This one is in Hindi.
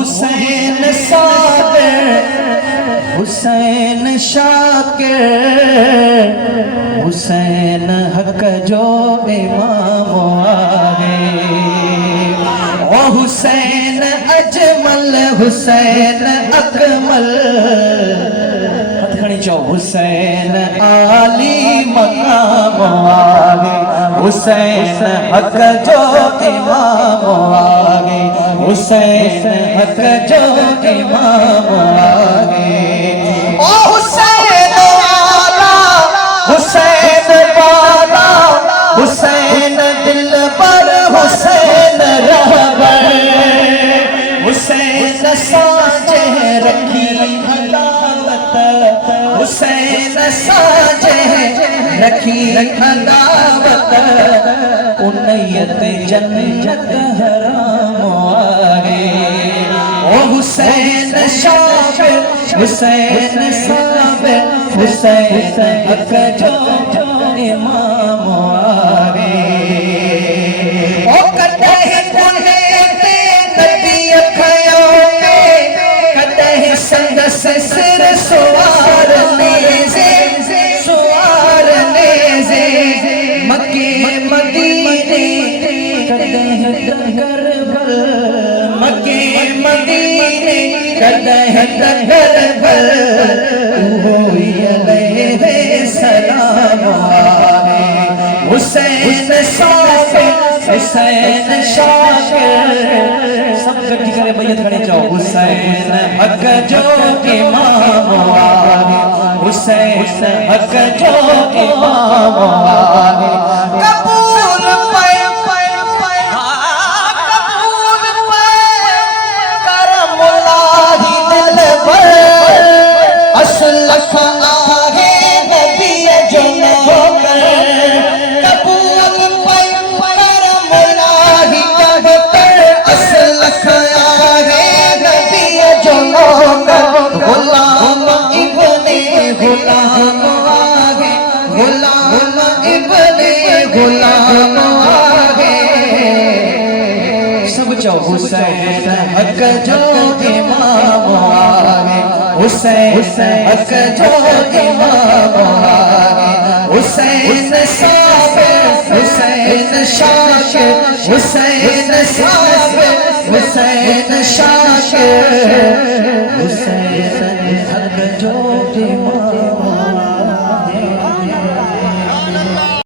हुसैन साबिर हुसैन शाकिर हुसैन हक जो इमाम आगे ओ हुसैन अजमल हुसैन अकमल हुसैन आली मकाम आगे हुसैन हक जो इमाम आगे हुसैन हक जो इमाम आगे ओ हुसैन वाला हुसैन वाला हुसैन दिल पर हुसैन रहबर हुसैन साजे रखी अदावत हुसैन साजे रखी अदावत उन्नयत जन्नत हराम आगे ओ हुसैन शाबिर हुसैन साबिर हुसैन हक जो इमाम आगे ओ कदह कुल्हे नबी अखयों में कदह संगस सिर सुवार नेज़े मक्के मदीने कदह करबल मक्के मदीने कदह करबल होई अलैहि सलाम हुसैन साबिर हुसैन शाकिर सब इकट्ठी करे बैयत खड़े जाओ हुसैन हक जो इमाम आगे हुसैन हक जो इमाम आगे कबूल पे कबूल पे करमुल्लाही दिल पर असल आगे नबी जो नौकर कबूल पे करमुल्लाही दिल पर असल आगे नबी जो नौकर गुलाम इब्ने गुलाम आगे गुलाम इब्ने गुलाम आगे सब जो हुसैन हक जो इमाम आगे हुसैन हक जो इमाम आगे हुसैन साबिर हुसैन शाकिर हुसैन साबिर हुसैन शाकिर हुसैन हक जो इमाम